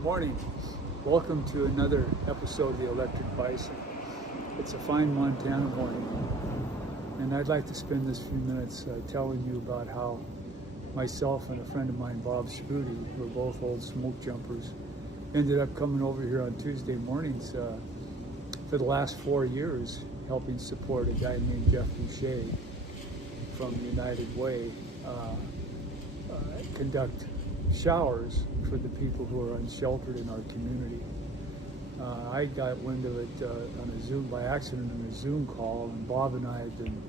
Good morning. Welcome to another episode of the Electric Bison. It's a fine Montana morning, and I'd like to spend this few minutes telling you about how myself and a friend of mine, Bob Sprudy, who are both old smoke jumpers, ended up coming over here on Tuesday mornings for the last 4 years, helping support a guy named Jeff Boucher from United Way conduct showers for the people who are unsheltered in our community. I got wind of it on a Zoom, by accident on a Zoom call, and Bob and I had been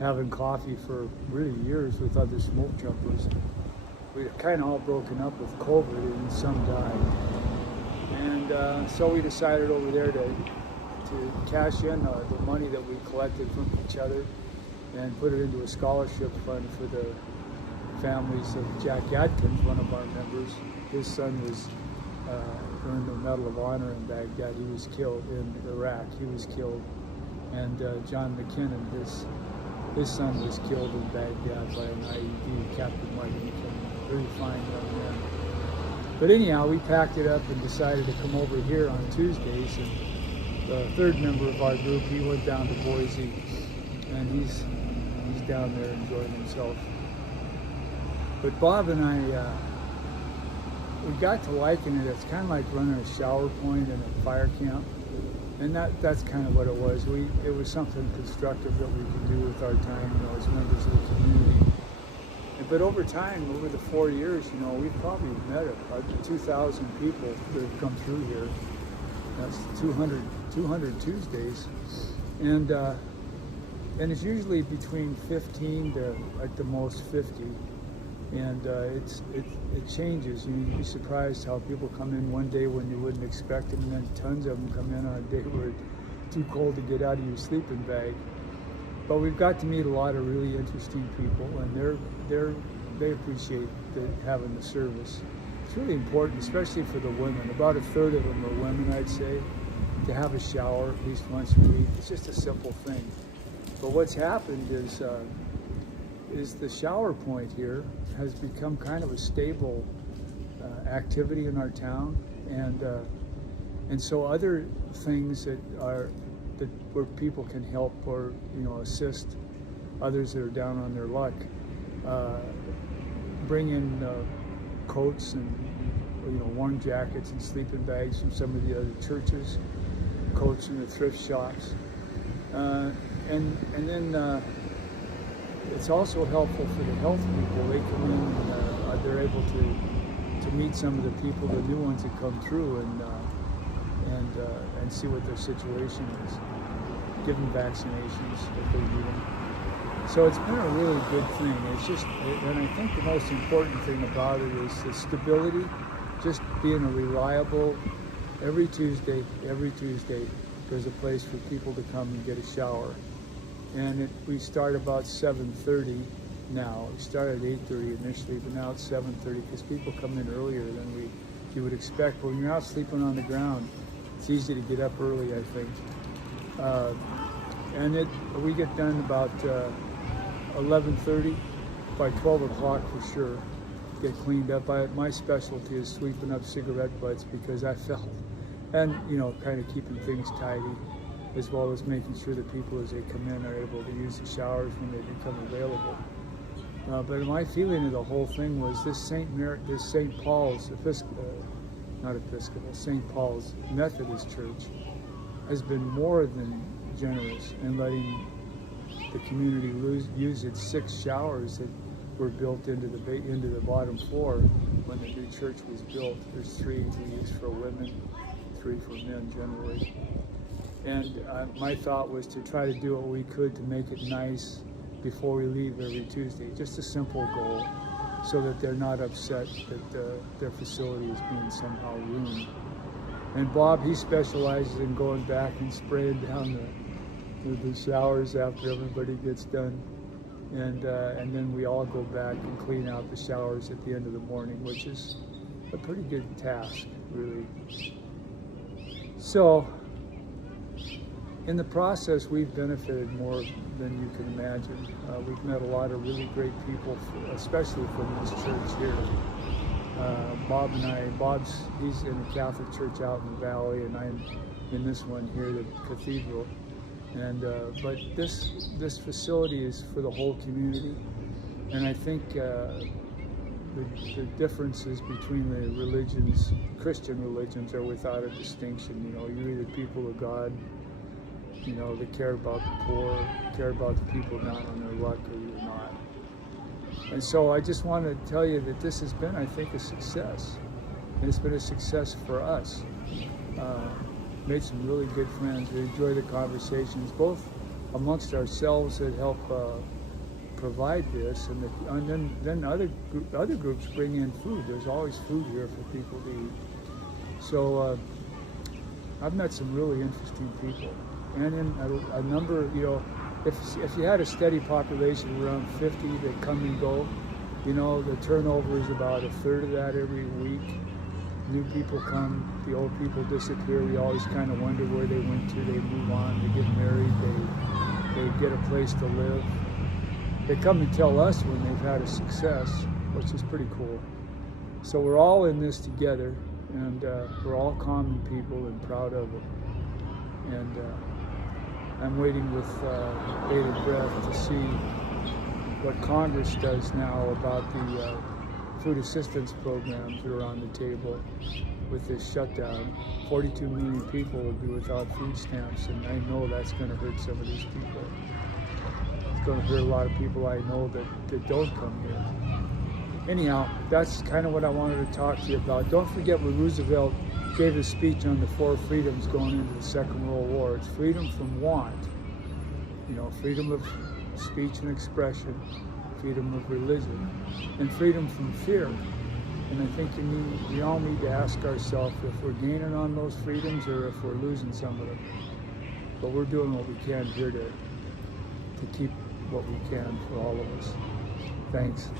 having coffee for really years with other smoke jumpers. We had kind of all broken up with COVID and some died. And so we decided over there to cash in the money that we collected from each other and put it into a scholarship fund for the families of Jack Adkins, one of our members. His son was earned the Medal of Honor in Baghdad. He was killed in Iraq. He was killed. And John McKinnon, his son was killed in Baghdad by an IED, Captain Mike McKinnon. Very fine young man. But anyhow, we packed it up and decided to come over here on Tuesdays. And the third member of our group, he went down to Boise, and he's down there enjoying himself. But Bob and I, we got to liken it. It's kind of like running a shower point in a fire camp, and that's kind of what it was. It was something constructive that we could do with our time, as members of the community. But over time, over the 4 years, we've probably met 2,000 people that have come through here. That's 200 Tuesdays, and it's usually between 15 to at the most 50. And it changes. You'd be surprised how people come in one day when you wouldn't expect them, and then tons of them come in on a day where it's too cold to get out of your sleeping bag. But we've got to meet a lot of really interesting people, and they appreciate having the service. It's really important, especially for the women. About a third of them are women, I'd say, to have a shower at least once a week. It's just a simple thing. But what's happened is the shower point here has become kind of a stable activity in our town, and so other things where people can help or assist others that are down on their luck, bring in coats and warm jackets and sleeping bags from some of the other churches, coats from the thrift shops, and then. It's also helpful for the health people. They come in and they're able to meet some of the people, the new ones that come through, and see what their situation is. Give them vaccinations if they need them. So it's been a really good thing. And I think the most important thing about it is the stability, just being a reliable. Every Tuesday, there's a place for people to come and get a shower. And we start about 7:30 now. We started at 8:30 initially, but now it's 7:30 because people come in earlier than you would expect. But when you're out sleeping on the ground, it's easy to get up early, I think. We get done about 11:30, by 12 o'clock for sure. Get cleaned up. My specialty is sweeping up cigarette butts because I felt, and kind of keeping things tidy, as well as making sure that people as they come in are able to use the showers when they become available. But my feeling of the whole thing was this St. Paul's St. Paul's Methodist Church has been more than generous in letting the community use its 6 showers that were built into the bottom floor when the new church was built. There's 3 we use for women, 3 for men generally. And my thought was to try to do what we could to make it nice before we leave every Tuesday. Just a simple goal, so that they're not upset that their facility is being somehow ruined. And Bob, he specializes in going back and spraying down the showers after everybody gets done. And then we all go back and clean out the showers at the end of the morning, which is a pretty good task, really. So, in the process, we've benefited more than you can imagine. We've met a lot of really great people, especially from this church here. He's in a Catholic church out in the valley, and I'm in this one here, the cathedral. And but this facility is for the whole community, and I think the differences between the religions, Christian religions, are without a distinction. You know, you're either people of God, you know, that care about the poor, care about the people down on their luck, or you're not. And so I just want to tell you that this has been, I think, a success. And it's been a success for us. Made some really good friends. We enjoy the conversations, both amongst ourselves that help provide this, and then other groups bring in food. There's always food here for people to eat. So I've met some really interesting people. And in a number, you know, if you had a steady population of around 50 that come and go, you know, the turnover is about a third of that every week. New people come, the old people disappear. We always kind of wonder where they went to. They move on, they get married, they get a place to live. They come and tell us when they've had a success, which is pretty cool. So we're all in this together, and we're all common people and proud of it. And I'm waiting with bated breath to see what Congress does now about the food assistance programs that are on the table with this shutdown. 42 million people will be without food stamps, and I know that's going to hurt some of these people. It's going to hurt a lot of people I know that don't come here. Anyhow, that's kind of what I wanted to talk to you about. Don't forget when Roosevelt gave his speech on the 4 freedoms going into the Second World War. It's freedom from want, you know, freedom of speech and expression, freedom of religion, and freedom from fear. And I think we all need to ask ourselves if we're gaining on those freedoms or if we're losing some of them. But we're doing what we can here to keep what we can for all of us. Thanks.